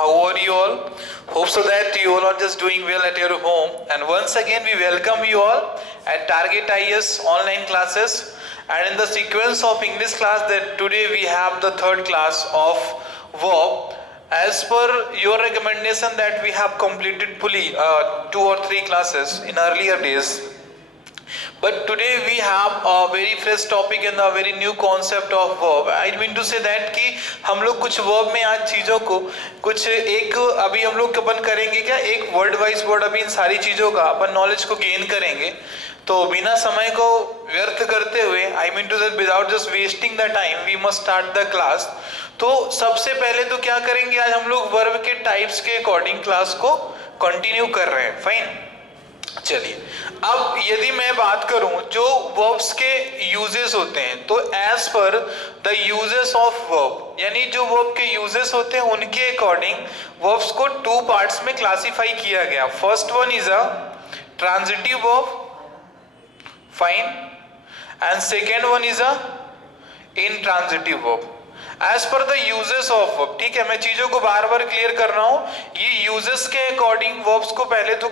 How are you all? Hope so that you all are just doing well at your home. And once again, we welcome you all at Target IS online classes. And in the sequence of English class, that today we have the third class of verb. As per your recommendation that we have completed fully 2 or 3 classes in earlier days. But today we have a very fresh topic and a very new concept of verb. I mean to say that कि हम लोग कुछ verb में आज चीज़ों को कुछ एक अभी हम लोग अपन करेंगे क्या, एक वर्ड वाइज वर्ड अभी इन सारी चीज़ों का अपन नॉलेज को गेन करेंगे. तो बिना समय को व्यर्थ करते हुए, I mean to say without just wasting the time, we must start the class. तो सबसे पहले तो क्या करेंगे, आज हम लोग वर्ब के टाइप्स के अकॉर्डिंग क्लास को कंटिन्यू कर रहे हैं. फाइन, चलिए. अब यदि मैं बात करूं जो वर्ब्स के यूजेस होते हैं, तो as per the usages of verb, यानी जो वर्ब के यूजेस होते हैं उनके अकॉर्डिंग वर्ब्स को 2 पार्ट्स में क्लासिफाई किया गया. First one is a transitive verb, fine, and second one is a intransitive verb. As per the usages of verb, ठीक है, मैं चीजों को बार बार क्लियर कर रहा हूं. ये यूजेस के अकॉर्डिंग वर्ब्स को पहले तो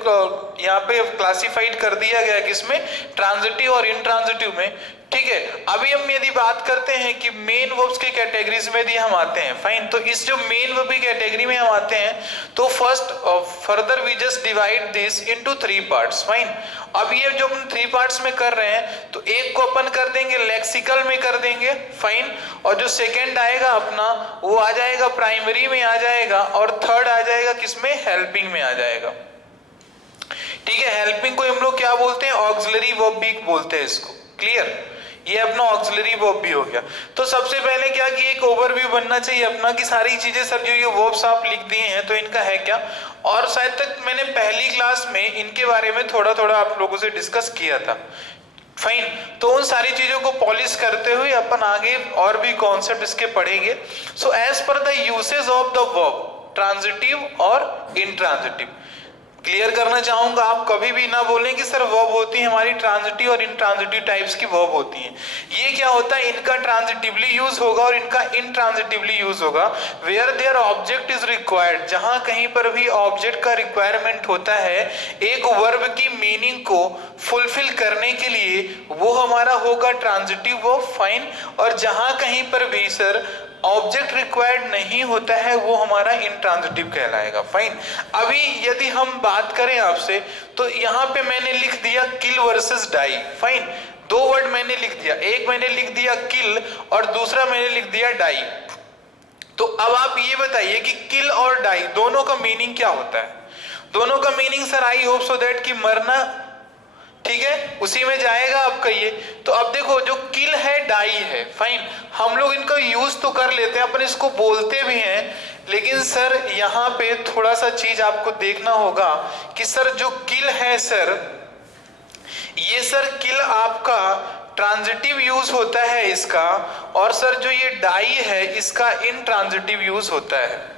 यहाँ पे क्लासिफाइड कर दिया गया, किसमें, ट्रांजिटिव और इनट्रांजिटिव में. ठीक है. अभी हम यदि बात करते हैं कि मेन वर्ब्स के कैटेगरीज में यदि हम आते हैं, फाइन, तो इस जो मेन वर्ब की कैटेगरी में हम आते हैं, तो first further we just divide this into 3 parts. Fine. अब ये जो हम 3 पार्ट्स में कर रहे हैं, तो एक को अपन कर देंगे लेक्सिकल में कर देंगे, फाइन, और जो सेकेंड आएगा अपना वो आ जाएगा प्राइमरी में आ जाएगा, और थर्ड आ जाएगा किसमें, हेल्पिंग में आ जाएगा. ठीक है. हेल्पिंग को हम लोग क्या बोलते हैं, ऑक्सिलरी वर्ब भी बोलते हैं इसको. क्लियर. ये अपना ऑक्सिलरी वर्ब भी हो गया. तो सबसे पहले क्या कि एक ओवरव्यू बनना चाहिए अपना कि सारी चीजें सर जो ये वर्ब्स आप लिख दिए हैं तो इनका है क्या, और शायद तक मैंने पहली क्लास में इनके बारे में थोड़ा थोड़ा आप लोगों से डिस्कस किया था. फाइन. तो उन सारी चीजों को पॉलिश करते हुए अपन आगे और भी कॉन्सेप्ट इसके पढ़ेंगे. So as per the usage of the verb, transitive और इनट्रांजिटिव, क्लियर करना चाहूंगा. आप कभी भी ना बोलें कि सर वर्ब होती है हमारी ट्रांजिटिव और इनट्रांजिटिव टाइप्स की वर्ब होती हैं. ये क्या होता है, इनका ट्रांजिटिवली यूज होगा और इनका इनट्रांजिटिवली यूज होगा. Where there object is required, जहां कहीं पर भी ऑब्जेक्ट का रिक्वायरमेंट होता है एक वर्ब की मीनिंग को फुलफिल करने के लिए, वो हमारा होगा ट्रांजिटिव वर्ब. फाइन. और जहां कहीं पर भी सर ऑब्जेक्ट रिक्वायर्ड नहीं होता है वो हमारा इनट्रांजिटिव कहलाएगा. फाइन. अभी यदि हम बात करें आपसे, तो यहां पे मैंने लिख दिया किल वर्सेस डाई. फाइन. 2 वर्ड मैंने लिख दिया, एक मैंने लिख दिया किल और दूसरा मैंने लिख दिया डाई. तो अब आप ये बताइए कि किल और डाई दोनों का मीनिंग क्या होता है. दोनों का meaning sir I hope so that कि मरना, ठीक है, उसी में जाएगा आपका ये. तो अब देखो जो किल है डाई है, फाइन, हम लोग इनका यूज तो कर लेते हैं, अपन इसको बोलते भी हैं, लेकिन सर यहाँ पे थोड़ा सा चीज आपको देखना होगा कि सर जो किल है सर, ये सर किल आपका ट्रांजिटिव यूज होता है इसका, और सर जो ये डाई है इसका इनट्रांजिटिव यूज होता है.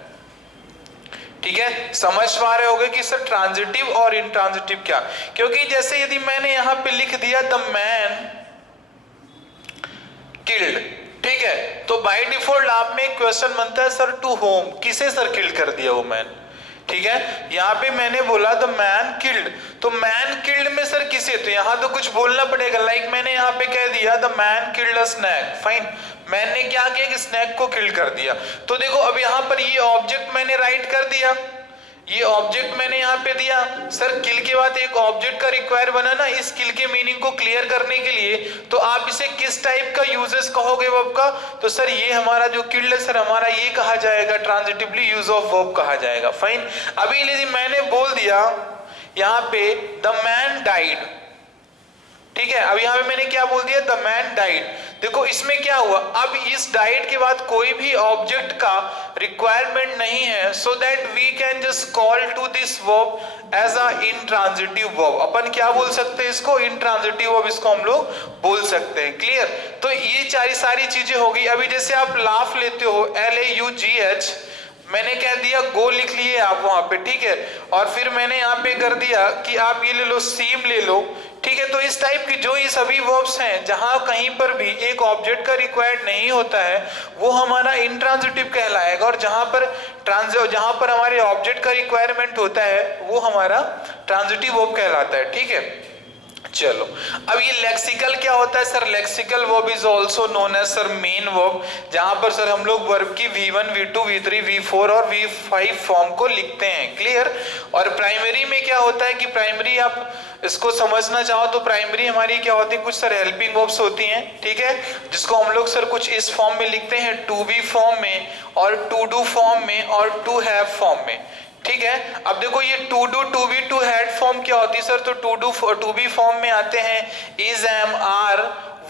ठीक है. समझ पा रहे होगे कि सर ट्रांजिटिव और इनट्रांजिटिव क्या, क्योंकि जैसे यदि मैंने यहां पे लिख दिया द मैन किल्ड, ठीक है, तो बाय डिफॉल्ट आप में एक क्वेश्चन बनता है सर टू होम, किसे सर किल्ड कर दिया वो मैन. ठीक है. यहाँ पे मैंने बोला द मैन किल्ड, तो मैन किल्ड में सर किसे, तो यहाँ तो कुछ बोलना पड़ेगा. लाइक मैंने यहाँ पे कह दिया the man killed a snake. Fine. मैंने क्या किया कि स्नैक को किल कर दिया. तो देखो अब यहाँ पर ये ऑब्जेक्ट मैंने राइट कर दिया, ये ऑब्जेक्ट मैंने यहाँ पे दिया. सर किल के बाद एक ऑब्जेक्ट का रिक्वायर बना ना इस किल के मीनिंग को क्लियर करने के लिए, तो आप इसे किस टाइप का यूजेस कहोगे वर्ब का, तो सर ये हमारा जो किल्ड है सर हमारा ये कहा जाएगा ट्रांजिटिवली यूज ऑफ वर्ब कहा जाएगा. फाइन. अभी यदि मैंने बोल दिया यहाँ पे द मैन डाइड, ठीक है, अब यहाँ पे मैंने क्या बोल दिया, द मैन डाइड. देखो इसमें क्या हुआ, अब इस डाइड के बाद कोई भी ऑब्जेक्ट का रिक्वायरमेंट नहीं है, so that we can just call to this verb as a intransitive verb. अपन क्या बोल सकते हैं इसको, इनट्रांजिटिव वर्ब इसको हम लोग बोल सकते हैं. क्लियर. तो ये सारी चीजें हो गई. अभी जैसे आप लाफ लेते हो LAUGH, मैंने कह दिया गो लिख लिए आप वहां पे, ठीक है, और फिर मैंने यहाँ पे कर दिया कि आप ये ले लो सीम ले लो, ठीक है। तो इस टाइप की जो ये सभी वर्ब्स हैं जहां कहीं पर भी एक ऑब्जेक्ट का रिक्वायर्ड नहीं होता है वो हमारा इंट्रांजिटिव कहलाएगा, और जहां पर हमारे ऑब्जेक्ट का रिक्वायरमेंट होता है वो हमारा ट्रांजिटिव वर्ब कहलाता है। ठीक है, चलो अब ये लेक्सिकल क्या होता है sir? Lexical verb is also known as sir main verb, जहां पर सर हम लोग वर्ब की V1, V2, V3, V4 और V5 फॉर्म को लिखते हैं। क्लियर? और प्राइमरी में क्या होता है कि प्राइमरी आप इसको समझना चाहो तो प्राइमरी हमारी क्या होती है, कुछ सर हेल्पिंग वर्ब्स होती हैं। ठीक है, जिसको हम लोग सर कुछ इस फॉर्म में लिखते हैं, टू बी फॉर्म में और टू डू फॉर्म में और टू हैव फॉर्म में। ठीक है, अब देखो ये to do, to be, to had form क्या होती है सर? तो टू बी फॉर्म में आते हैं is, am, are,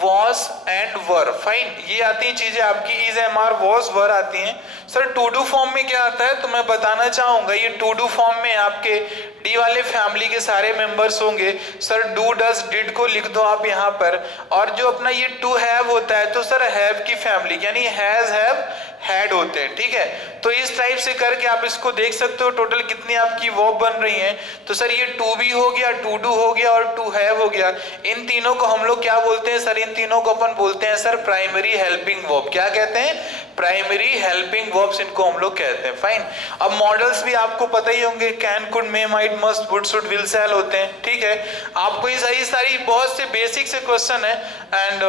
was and were. Fine, ये आती हैं चीजें आपकी, is, am, are, was, were आती हैं। सर टू डू फॉर्म में क्या आता है तो मैं बताना चाहूंगा, ये टू डू फॉर्म में आपके डी वाले फैमिली के सारे मेंबर्स होंगे। सर डू, डज, डिड को लिख दो आप यहाँ पर। और जो अपना ये टू हैव होता है तो सर हैव की फैमिली यानी हैज, हैव, हैड होते हैं। ठीक है, तो इस टाइप से करके आप इसको देख सकते हो टोटल कितनी आपकी वर्ब बन रही हैं। तो सर ये टू बी हो गया, टू डू हो गया और टू हैव हो गया। इन तीनों को हम लोग क्या बोलते हैं सर? इन तीनों को अपन बोलते हैं सर प्राइमरी हेल्पिंग वर्ब। क्या कहते हैं? प्राइमरी हेल्पिंग वर्ब्स इनको हम लोग कहते हैं। फाइन, अब मॉडल्स भी आपको पता ही होंगे, can, could, may, might, must, would, should, will, shall होते हैं। ठीक है, आपको ये सारी बहुत से बेसिक से क्वेश्चन है and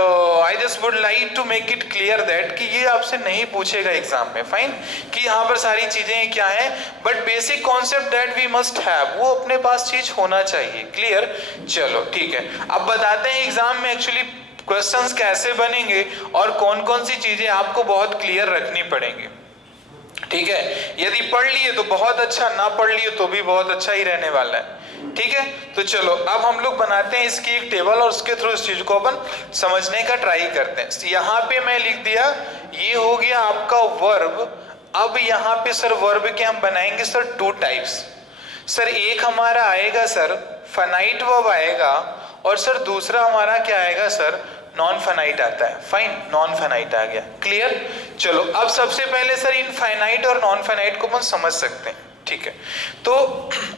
I just would like to make it clear that कि ये आपसे नहीं पूछेगा एग्जाम में। फाइन, कि यहाँ पर सारी चीजें क्या है, but basic concept that we must have, वो अपने पास चीज होना चाहिए। क्लियर? चलो ठीक है, अब बताते हैं एग्जाम में एक्चुअली क्वेश्चंस कैसे बनेंगे और कौन कौन सी चीजें आपको बहुत क्लियर रखनी पड़ेंगी। ठीक है, यदि पढ़ लिए तो बहुत अच्छा, ना पढ़ लिए तो भी बहुत अच्छा ही रहने वाला है। ठीक है, तो चलो अब हम लोग बनाते हैं इसकी एक टेबल और उसके थ्रू इस चीज को अपन समझने का ट्राई करते हैं। यहाँ पे मैं लिख दिया, ये हो गया आपका वर्ब। अब यहाँ पे सर वर्ब के हम बनाएंगे सर टू टाइप्स। सर एक हमारा आएगा सर फाइनाइट वर्ब आएगा, और सर दूसरा हमारा क्या आएगा सर? नॉन फाइनाइट आता है। फाइन, नॉन फाइनाइट आ गया। क्लियर? चलो अब सबसे पहले सर इन फाइनाइट और नॉन फाइनाइट को हम समझ सकते हैं। ठीक है, तो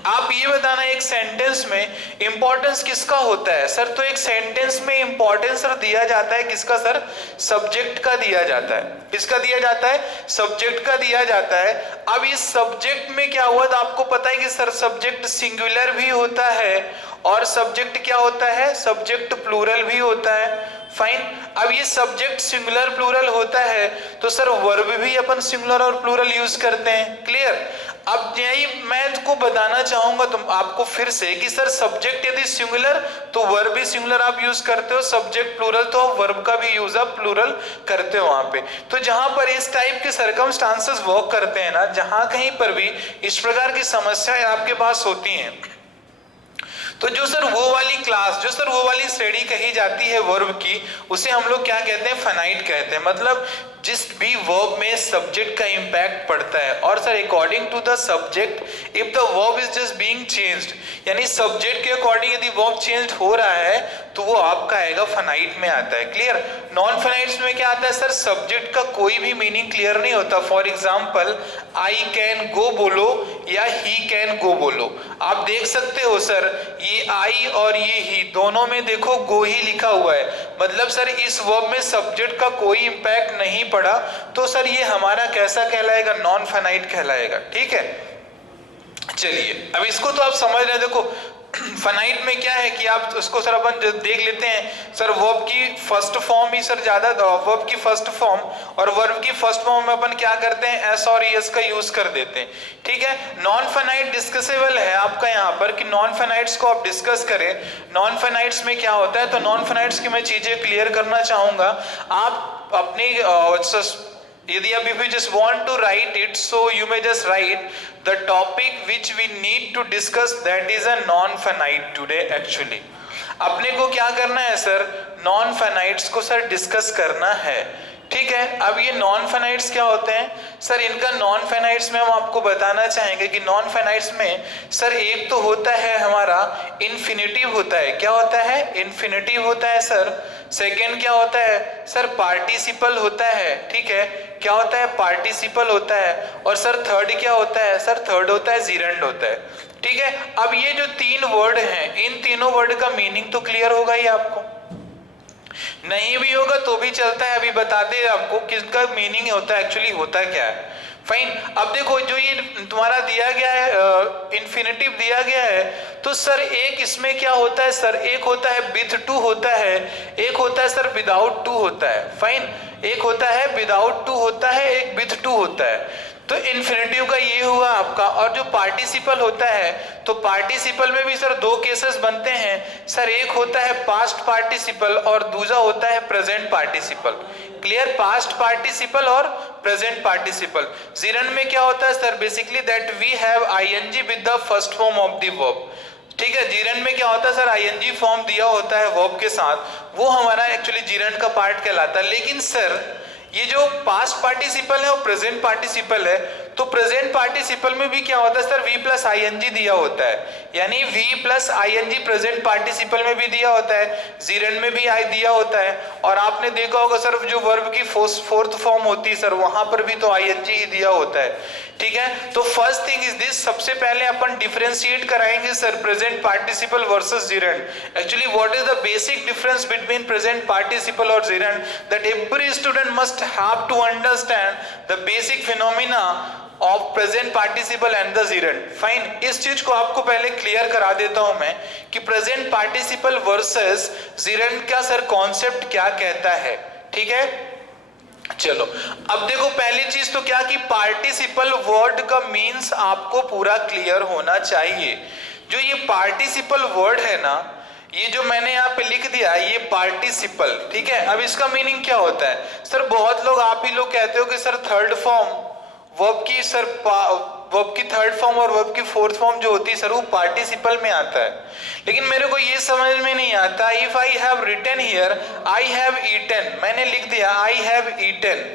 आप ये बताना एक सेंटेंस में इंपॉर्टेंस किसका होता है सर? तो एक सेंटेंस में इंपॉर्टेंस सर दिया जाता है किसका सर? सब्जेक्ट का दिया जाता है। किसका दिया जाता है? सब्जेक्ट का दिया जाता है। अब इस सब्जेक्ट में क्या हुआ तो आपको पता है कि सर सब्जेक्ट सिंगुलर भी होता है और सब्जेक्ट क्या होता है? सब्जेक्ट प्लूरल भी होता है। फाइन, अब ये सब्जेक्ट सिंगुलर प्लूरल होता है तो सर वर्ब भी अपन सिंगुलर और प्लूरल यूज करते हैं। क्लियर? अब यही मैं को बताना चाहूंगा तुम आपको फिर से कि सर सब्जेक्ट यदि सिंगुलर तो वर्ब भी सिंगुलर आप यूज करते हो, सब्जेक्ट प्लूरल तो वर्ब का भी यूज आप प्लूरल करते हो वहां पे। तो जहां पर इस टाइप के सर्कमस्टांसेस वर्क करते हैं ना, जहां कहीं पर भी इस प्रकार की समस्याएं आपके पास होती हैं, तो जो सर वो वाली क्लास, जो सर वो वाली श्रेणी कही जाती है वर्ब की, उसे हम लोग क्या कहते हैं? फाइनाइट कहते हैं। मतलब जिस भी वर्ब में सब्जेक्ट का इंपैक्ट पड़ता है, और sir according to the subject if the verb is just being changed, यानी सब्जेक्ट के अकॉर्डिंग यदि वर्ब चेंज हो रहा है तो वो आपका आएगा फाइनाइट में आता है। क्लियर? नॉन फाइनाइट्स में क्या आता है सर? सब्जेक्ट का कोई भी मीनिंग क्लियर नहीं होता। For example I can go बोलो या ही कैन गो बोलो, आप देख सकते हो सर ये आई और ये ही दोनों में देखो गो ही लिखा हुआ है, मतलब सर इस वर्ब में सब्जेक्ट का कोई इंपैक्ट नहीं पड़ा, तो सर ये हमारा कैसा कहलाएगा? नॉन फाइनाइट कहलाएगा। ठीक है, चलिए अब इसको तो आप समझ रहे हैं। देखो फाइनाइट में क्या है कि आप उसको सर अपन देख लेते हैं सर वर्ब की फर्स्ट फॉर्म ही सर ज्यादा, वर्ब की फर्स्ट फॉर्म और वर्ब की फर्स्ट फॉर्म में अपन क्या करते हैं? एस और एस का यूज कर देते हैं। ठीक है, नॉन फाइनाइट डिस्कसेबल है आपका यहाँ पर कि नॉन फाइनाइट्स को आप डिस्कस करें। नॉन फाइनाइट्स में क्या होता है, तो नॉन फाइनाइट्स की मैं चीजें क्लियर करना चाहूंगा। आप अपनी यदि आप if you just want to write it, so you may just write the topic which we need to discuss, that is a non-finite today actually। अपने को क्या करना है सर? नॉन फाइनाइट्स को सर डिस्कस करना है। ठीक है, अब ये नॉन फाइनाइट्स क्या होते हैं सर? इनका नॉन फाइनाइट्स में हम आपको बताना चाहेंगे कि नॉन फाइनाइट्स में सर एक तो होता है हमारा इन्फिनेटिव होता है। क्या होता है? इन्फिनेटिव होता है सर। सेकेंड क्या होता है सर? पार्टिसिपल होता है। ठीक है, क्या होता है? पार्टिसिपल होता है। और सर थर्ड क्या होता है सर? थर्ड होता है जीरेंड होता है। ठीक है, अब ये जो तीन वर्ड हैं, इन तीनों वर्ड का मीनिंग तो क्लियर होगा ही आपको, नहीं भी होगा तो भी चलता है, अभी बताते हैं आपको किसका मीनिंग होता है, एक्चुअली होता क्या है। फाइन, अब देखो जो ये तुम्हारा दिया गया है इन्फिनेटिव दिया गया है, तो सर एक इसमें क्या होता है सर, एक होता है विथ टू होता है, एक होता है सर विदाउट टू होता है। फाइन, एक होता है विदाउट टू होता है, एक विथ टू होता है। तो इन्फिनेटिव का ये हुआ आपका। और जो पार्टिसिपल होता है, तो पार्टिसिपल में भी सर दो केसेस बनते हैं सर, एक होता है पास्ट पार्टिसिपल और दूसरा होता है present participle. Clear, past participle और प्रेजेंट पार्टिसिपल। जीरन में क्या होता है sir, basically that we have ING with the first form of the verb. ठीक है, जीरन में क्या होता है सर, आईएनजी फॉर्म दिया होता है वर्ब के साथ, वो हमारा एक्चुअली जीरन का पार्ट कहलाता है। लेकिन सर ये जो पास्ट पार्टिसिपल है और प्रेजेंट पार्टिसिपल है, तो प्रेजेंट पार्टिसिपल में भी क्या होता है सर, वी प्लस आईएनजी दिया होता है, यानी V plus ING present participle में भी दिया होता है, जीरन में भी आई दिया होता है। और आपने देखा होगा सर जो वर्ब की फोर्थ फॉर्म होती है सर, वहां पर भी तो आईएनजी ही दिया होता है। ठीक है, तो फर्स्ट थिंग इज दिस, सबसे पहले अपन डिफरेंशिएट कराएंगे sir present participle versus gerund. Actually what is the basic difference between present participle और gerund, that every student must have to understand the basic phenomena of present participle and the gerund. Fine, इस चीज को आपको पहले clear करा देता हूं मैं कि प्रेजेंट पार्टिसिपल वर्सेस जीरन का सर कॉन्सेप्ट क्या कहता है। ठीक है, चलो अब देखो पहली चीज तो क्या कि पार्टिसिपल वर्ड का मीन्स आपको पूरा क्लियर होना चाहिए। जो ये पार्टिसिपल वर्ड है ना, ये जो मैंने यहाँ पे लिख दिया ये पार्टिसिपल, ठीक है। अब इसका मीनिंग क्या होता है सर, बहुत लोग आप ही लोग कहते हो कि सर थर्ड फॉर्म वर्ब की सर वर्ब की थर्ड फॉर्म और वर्ब की फोर्थ फॉर्म जो होती है सर वो पार्टिसिपल में आता है, लेकिन मेरे को ये समझ में नहीं आता। If I have written here I have eaten, मैंने लिख दिया आई हैव ईटन,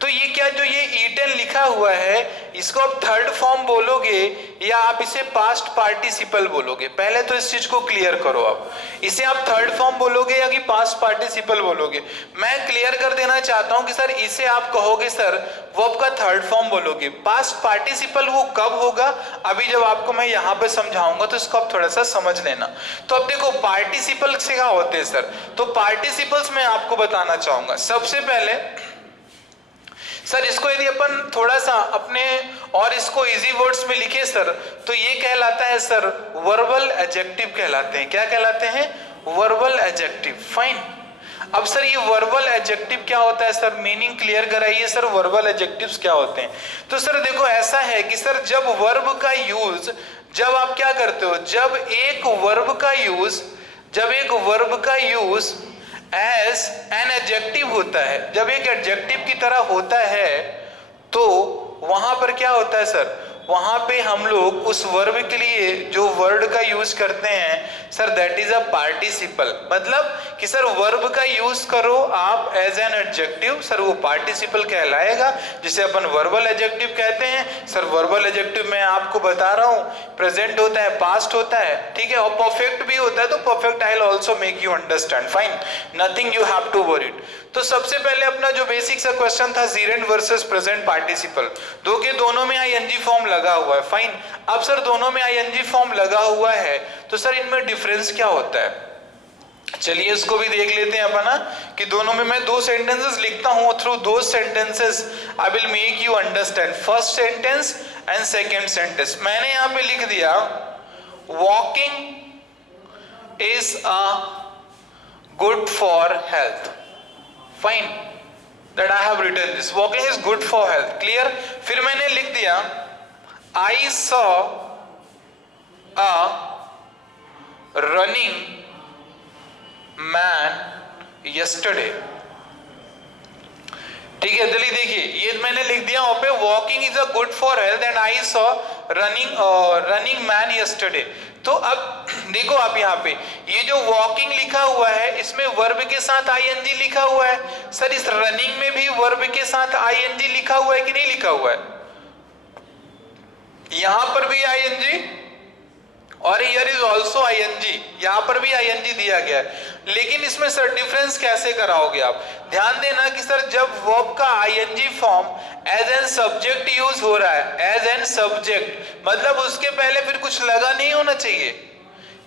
तो ये क्या जो ये ईटन लिखा हुआ है इसको आप थर्ड फॉर्म बोलोगे या आप इसे पास्ट पार्टिसिपल बोलोगे, पहले तो इस चीज को क्लियर करो। आप इसे आप थर्ड फॉर्म बोलोगे या कि पास्ट पार्टिसिपल बोलोगे। मैं क्लियर कर देना चाहता हूं कि सर इसे आप कहोगे सर वर्ब का थर्ड फॉर्म बोलोगे। पास्ट पार्टिसिपल वो कब होगा, अभी जब आपको मैं यहाँ पे समझाऊंगा तो इसको आप थोड़ा सा समझ लेना। तो अब देखो पार्टिसिपल से क्या होते हैं सर, तो पार्टिसिपल्स में आपको बताना चाहूंगा। सबसे पहले सर इसको यदि अपन थोड़ा सा अपने और इसको इजी वर्ड्स में लिखे सर, तो ये कहलाता है सर वर्बल एडजेक्टिव कहलाते हैं। क्या कहलाते हैं, वर्बल एडजेक्टिव। फाइन, अब सर ये वर्बल एडजेक्टिव क्या होता है सर, मीनिंग क्लियर कराइए सर, वर्बल एडजेक्टिव्स क्या होते हैं। तो सर देखो ऐसा है कि सर जब वर्ब का यूज, जब आप क्या करते हो, जब एक वर्ब का यूज एज एन एडजेक्टिव होता है, जब एक एडजेक्टिव की तरह होता है तो वहां पर क्या होता है सर, वहां पे हम लोग उस वर्ब के लिए जो वर्ड का यूज करते हैं sir that is a participle. मतलब कि सर वर्ब का यूज करो आप एज एन एडजेक्टिव, सर वो पार्टिसिपल कहलाएगा, जिसे अपन वर्बल एडजेक्टिव कहते हैं। सर वर्बल एडजेक्टिव मैं आपको बता रहा हूं, प्रेजेंट होता है, पास्ट होता है, ठीक है, और परफेक्ट भी होता है, तो perfect I will also make you understand. Fine, nothing you have to worried. तो सबसे पहले अपना जो बेसिक सा क्वेश्चन था जीरेंट वर्सेस प्रेजेंट पार्टिसिपल, दो के दोनों में आईएनजी फॉर्म लगा हुआ है। फाइन, अब सर दोनों में आईएनजी फॉर्म लगा हुआ है तो सर इनमें डिफरेंस क्या होता है, चलिए इसको भी देख लेते हैं अपना कि दोनों में मैं दो सेंटेंसेस लिखता हूं, थ्रू दो sentences I will make you understand first sentence and second sentence. मैंने यहां पे लिख दिया walking is a good for health. Fine, that I have written this, walking is good for health. Clear, फिर मैंने लिख दिया I saw a running man yesterday. ठीक है, जल्दी देखिए, ये मैंने लिख दिया वहां पे walking is a good for health and I saw running man yesterday. तो अब देखो आप यहाँ पे ये जो वॉकिंग लिखा हुआ है इसमें वर्ब के साथ आईएनजी लिखा हुआ है। सर इस रनिंग में भी वर्ब के साथ आईएनजी लिखा हुआ है कि नहीं लिखा हुआ है, यहां पर भी आईएनजी और हियर इज ऑल्सो आईएनजी, यहां पर भी आईएनजी दिया गया है। लेकिन इसमें सर डिफरेंस कैसे कराओगे आप? ध्यान देना कि सर जब वर्ब का ING form as an subject use हो रहा है, एज एन सब्जेक्ट मतलब उसके पहले फिर कुछ लगा नहीं होना चाहिए,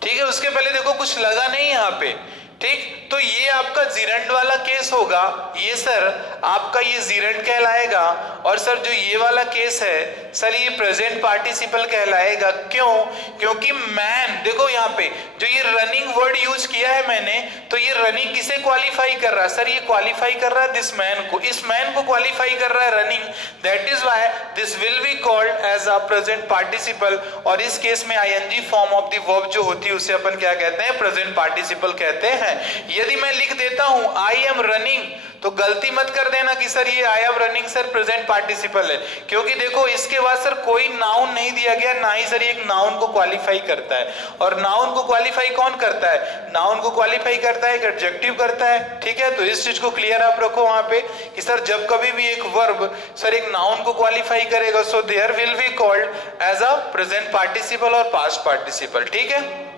ठीक है, उसके पहले देखो कुछ लगा नहीं यहाँ पे, ठीक, तो ये आपका जीरेंड वाला केस होगा, ये सर आपका ये जीरेंड कहलाएगा। और सर जो ये वाला केस है सर ये प्रेजेंट पार्टिसिपल कहलाएगा। क्यों? क्योंकि मैन, देखो यहाँ पे जो ये रनिंग वर्ड यूज किया है मैंने, तो ये रनिंग किसे क्वालिफाई कर रहा है? सर ये क्वालिफाई कर रहा है दिस मैन को, इस मैन को क्वालिफाई कर रहा है running, that is why this will be called as a present participle. और इस केस में ING form of the verb जो होती है उसे अपन क्या कहते हैं? प्रेजेंट पार्टिसिपल कहते हैं। यदि मैं लिख देता हूं आई एम रनिंग, तो गलती मत कर देना कि सर ये I am running sir present participle है, क्योंकि देखो इसके बाद सर कोई नाउन नहीं दिया गया, ना ही सर एक नाउन को क्वालिफाई करता है। और नाउन को क्वालिफाई कौन करता है? नाउन को क्वालिफाई करता है एक एडजेक्टिव करता है, ठीक है। तो इस चीज को क्लियर आप रखो वहां पे कि सर जब कभी भी एक वर्ब सर एक नाउन को क्वालिफाई करेगा, so there will be called as a present participle और पास्ट पार्टिसिपल, ठीक है।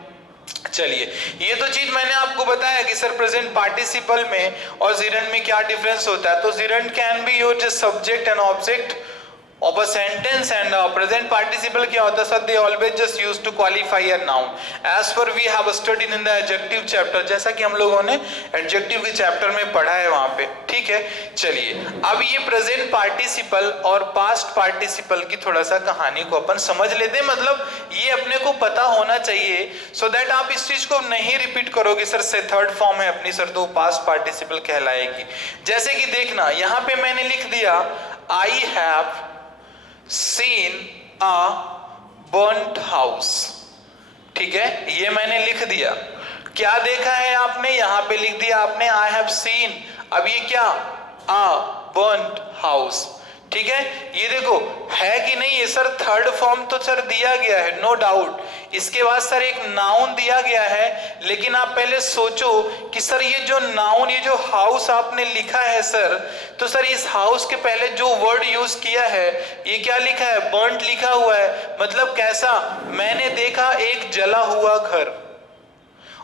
चलिए, ये तो चीज मैंने आपको बताया कि सर प्रेजेंट पार्टिसिपल में और जीरेंड में क्या डिफरेंस होता है। तो gerund can be used as subject and object of a sentence, and present participle क्या होता है sir? they always just used to qualify a noun as per we have studied in the adjective chapter, जैसा कि हम लोगों ने adjective के chapter में पढ़ा है वहां पे, ठीक है। चलिए, अब ये प्रेजेंट पार्टिसिपल और पास्ट पार्टिसिपल की थोड़ा सा कहानी को अपन समझ लेते हैं, मतलब ये अपने को पता होना चाहिए सो दैट आप इस चीज को नहीं रिपीट करोगे सर से थर्ड फॉर्म है अपनी सर तो पास्ट पार्टिसिपल कहलाएगी। जैसे कि देखना यहाँ पे मैंने लिख दिया I have seen a burnt house, ठीक है, ये मैंने लिख दिया। क्या देखा है आपने? यहां पे लिख दिया आपने I have seen, अब ये क्या? a burnt house, ठीक है। ये देखो है कि नहीं? ये सर थर्ड फॉर्म तो सर दिया गया है, नो डाउट। इसके बाद सर एक नाउन दिया गया है, लेकिन आप पहले सोचो कि सर ये जो नाउन, ये जो हाउस आपने लिखा है सर, तो सर इस हाउस के पहले जो वर्ड यूज किया है ये क्या लिखा है? बर्न्ट लिखा हुआ है। मतलब कैसा? मैंने देखा एक जला हुआ घर।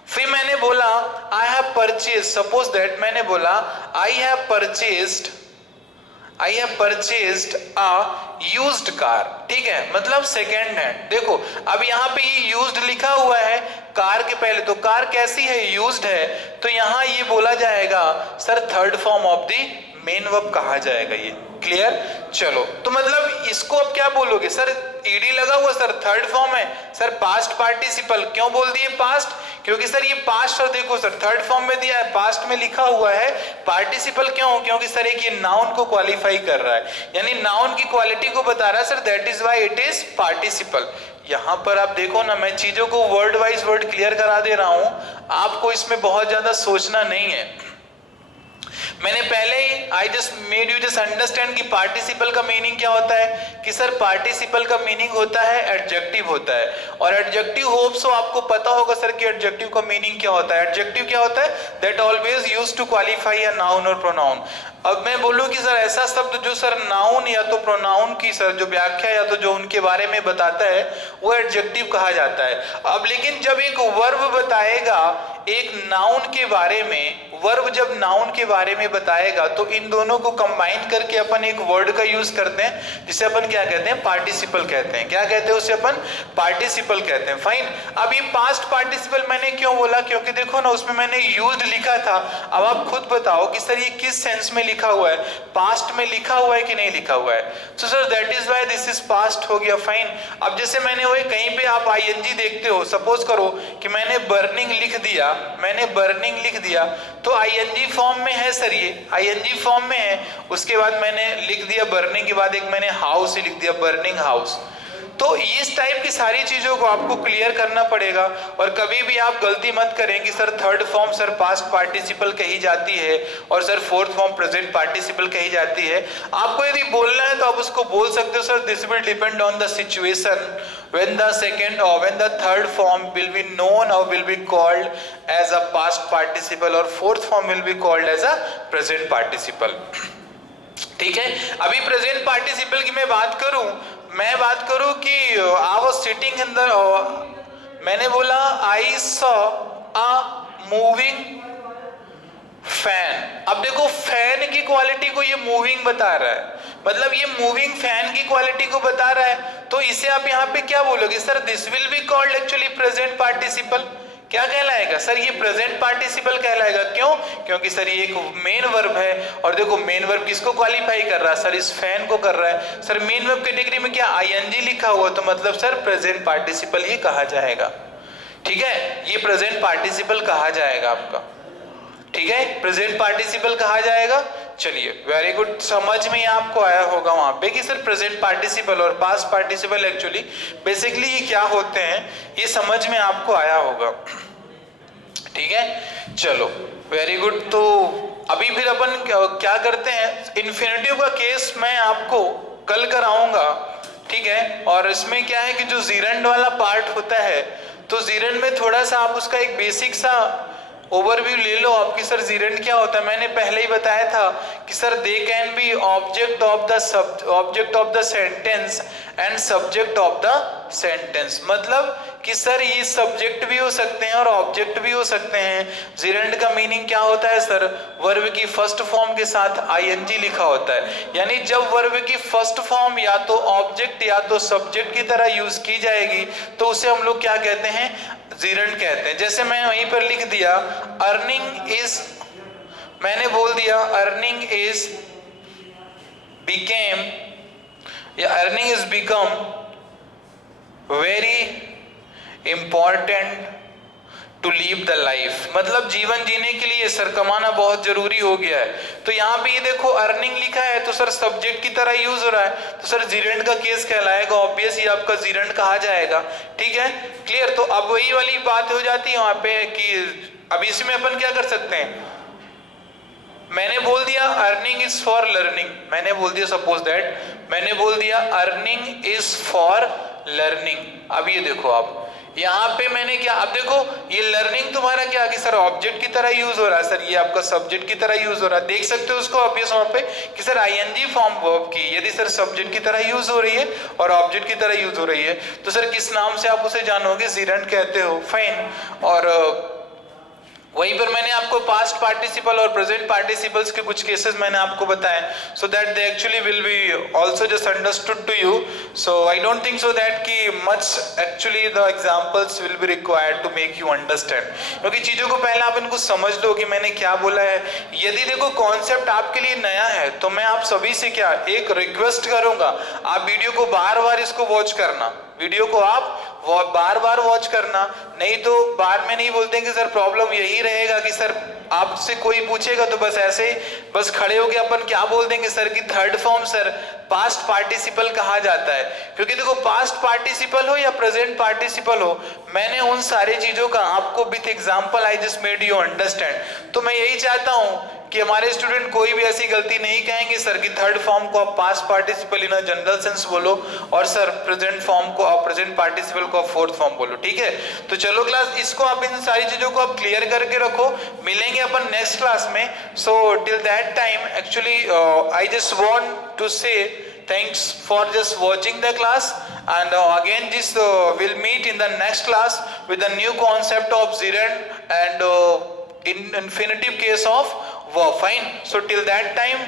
फिर मैंने बोला I have purchase, suppose that मैंने बोला I have purchased a used car, ठीक है, मतलब सेकेंड हैंड। देखो अब यहाँ पे ये यूज्ड लिखा हुआ है कार के पहले, तो कार कैसी है? यूज्ड है, तो यहाँ ये बोला जाएगा sir third form of the main verb कहा जाएगा ये। क्लियर? चलो, तो मतलब इसको अब क्या बोलोगे सर? ईडी लगा हुआ सर थर्ड फॉर्म है सर पास्ट पार्टिसिपल। क्यों बोल दिए पास्ट? क्योंकि सर ये पास्ट सर देखो सर थर्ड फॉर्म में दिया है, पास्ट में लिखा हुआ है पार्टिसिपल। क्यों? क्योंकि सर एक ये नाउन को क्वालिफाई कर रहा है, यानी नाउन की क्वालिटी को बता रहा है sir, that is why it is participle. यहां पर आप देखो ना, मैं चीजों को वर्ड वाइज वर्ड क्लियर करा दे रहा हूं, आपको इसमें बहुत ज्यादा सोचना नहीं है। मैंने पहले ही I just made you just understand कि पार्टिसिपल का मीनिंग क्या होता है, कि सर पार्टिसिपल का मीनिंग होता है एडजेक्टिव होता है। और एडजेक्टिव होप सो आपको पता होगा सर कि एडजेक्टिव का मीनिंग क्या होता है। एडजेक्टिव क्या होता है? That always used to qualify a noun और प्रोनाउन। अब मैं बोलूं कि सर ऐसा शब्द जो सर नाउन या तो प्रोनाउन की सर जो व्याख्या या तो जो उनके बारे में बताता है वो एडजेक्टिव कहा जाता है। अब लेकिन जब एक वर्ब बताएगा एक नाउन के बारे में, वर्ब जब नाउन के बारे में बताएगा तो इन दोनों को कंबाइन करके अपन एक वर्ड का यूज करते हैं जिसे अपन क्या कहते हैं? पार्टिसिपल कहते हैं। क्या कहते हैं उसे? अपन पार्टिसिपल कहते हैं। फाइन। अब ये पास्ट पार्टिसिपल मैंने क्यों बोला? क्योंकि देखो ना उसमें मैंने यूज्ड लिखा था। अब आप खुद बताओ कि सर ये किस सेंस में लिखा हुआ है? पास्ट में लिखा हुआ है कि नहीं लिखा हुआ है? So sir that is why this is past हो गया। फाइन। अब जैसे मैंने वही कहीं पे आप आईएनजी देखते हो, सपोज करो कि मैंने बर्निंग लिख दिया, मैंने बर्निंग लिख दिया तो आईएनजी फॉर्म में है सर, ये आईएनजी फॉर्म में है। उसके बाद मैंने लिख दिया बर्निंग के बाद एक मैंने हाउस ही लिख दिया, बर्निंग हाउस। तो इस टाइप की सारी चीजों को आपको क्लियर करना पड़ेगा। और कभी भी आप गलती मत करें कि sir third form sir past participle कही जाती है और sir fourth form present participle कही जाती है। आपको यदि बोलना है तो आप उसको बोल सकते हो sir this will depend on the situation when the second or when the third form will be known or will be called as a past participle or fourth form will be called as a present participle। ठीक है। अभी present participle की मैं बात करूं कि I was sitting in the मैंने बोला आई सॉ अ मूविंग फैन। अब देखो फैन की क्वालिटी को ये मूविंग बता रहा है, मतलब ये मूविंग फैन की क्वालिटी को बता रहा है, तो इसे आप यहाँ पे क्या बोलोगे sir? This will be called actually present participle. क्या कहलाएगा सर? ये प्रेजेंट पार्टिसिपल कहलाएगा। क्यों? क्योंकि सर ये एक मेन वर्ब है, और देखो मेन वर्ब किसको क्वालिफाई कर रहा है सर? इस फैन को कर रहा है। सर मेन वर्ब कैटेगरी में क्या आईएनजी लिखा हुआ, तो मतलब सर प्रेजेंट पार्टिसिपल ये कहा जाएगा। ठीक है, ये प्रेजेंट पार्टिसिपल कहा जाएगा आपका। ठीक है, प्रेजेंट पार्टिसिपल कहा जाएगा। चलिए वेरी गुड, समझ में आपको आया होगा वहां पे कि सर प्रेजेंट पार्टिसिपल और पास्ट पार्टिसिपल एक्चुअली बेसिकली ये क्या होते हैं, ये समझ में आपको आया होगा। ठीक है, चलो वेरी गुड। तो अभी फिर अपन क्या करते हैं, इन्फिनेटिव का केस मैं आपको कल कराऊंगा। ठीक है, और इसमें क्या है कि जो जीरेंड वाला पार्ट होता है, तो जीरेंड में थोड़ा सा आप उसका एक बेसिक सा ओवरव्यू ले लो आपकी। सर जीरेंड क्या होता है? मैंने पहले ही बताया था कि sir they can be object of the sentence and subject of the sentence. मतलब कि सर ये सब्जेक्ट भी हो सकते हैं और ऑब्जेक्ट भी हो सकते हैं। जीरेंड का मीनिंग क्या होता है सर? वर्ब की फर्स्ट फॉर्म के साथ आईएनजी लिखा होता है, यानी जब वर्ब की फर्स्ट फॉर्म या तो ऑब्जेक्ट या तो सब्जेक्ट की तरह यूज की जाएगी तो उसे हम लोग क्या कहते हैं? जीरेंड कहते हैं। जैसे मैं वहीं पर लिख दिया अर्निंग इज, मैंने बोल दिया अर्निंग इज बिकेम या earning is become very important to leave the life, मतलब जीवन जीने के लिए सर कमाना बहुत जरूरी हो गया है। तो यहाँ पे ये देखो अर्निंग लिखा है तो सर सब्जेक्ट की तरह यूज हो रहा है, तो सर जीरेंड का केस कहलाएगा, ऑब्वियस ये आपका जीरेंड कहा जाएगा। ठीक है, क्लियर। तो अब वही वाली बात हो जाती है वहां पे कि अब इसमें अपन क्या कर सकते हैं? मैंने बोल दिया अर्निंग इज फॉर लर्निंग, मैंने बोल दिया सपोज दैट मैंने बोल दिया अर्निंग इज फॉर लर्निंग। अब ये देखो आप यहाँ पे मैंने क्या, अब देखो ये लर्निंग तुम्हारा क्या कि सर ऑब्जेक्ट की तरह यूज हो रहा है, सर ये आपका सब्जेक्ट की तरह यूज हो रहा है। देख सकते हो उसको ऑब्वियस वहां पे कि सर आईएनजी फॉर्म वर्ब की यदि सर सब्जेक्ट की तरह यूज हो रही है और ऑब्जेक्ट की तरह यूज हो रही है तो सर किस नाम से आप उसे जानोगे? जीरेंड कहते हो। फाइन। और वहीं पर मैंने आपको पास्ट पार्टिसिपल और प्रेजेंट पार्टिसिपल्स के कुछ केसेस मैंने आपको बताए, so that they actually will be also just understood to you. So I don't think so that कि much actually the examples will be required to make you understand, क्योंकि चीजों को पहले आप इनको समझ लो कि मैंने क्या बोला है। यदि देखो कॉन्सेप्ट आपके लिए नया है तो मैं आप सभी से क्या एक रिक्वेस्ट करूंगा, आप वीडियो को बार बार इसको वॉच करना, वीडियो को आप बार बार वॉच करना, नहीं तो बार में नहीं बोलते कि सर प्रॉब्लम यही रहेगा कि सर आपसे कोई पूछेगा तो बस ऐसे ही बस खड़े हो गए अपन क्या बोल देंगे सर की third form sir past participle कहा जाता है। क्योंकि देखो पास्ट पार्टिसिपल हो या प्रेजेंट पार्टिसिपल हो, मैंने उन सारी चीजों का आपको with example I just made you understand. तो मैं यही चाहता हूं कि हमारे स्टूडेंट कोई भी ऐसी गलती नहीं कहेंगे सर की थर्ड फॉर्म को आप past participle in general sense बोलो और सर प्रेजेंट फॉर्म को आप प्रेजेंट पार्टिसिपल को आप फोर्थ फॉर्म बोलो। ठीक है, तो चलो क्लास इसको आप इन सारी चीजों को आप क्लियर करके रखो, मिलेंगे अपन नेक्स्ट क्लास में। So till that time actually I just want to say thanks for just watching the class, and again this will meet in the next class with a new concept of gerund and in infinitive case of verb. Fine. So till that time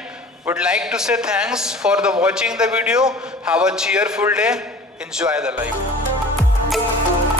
would like to say thanks for the watching the video. Have a cheerful day. Enjoy the life.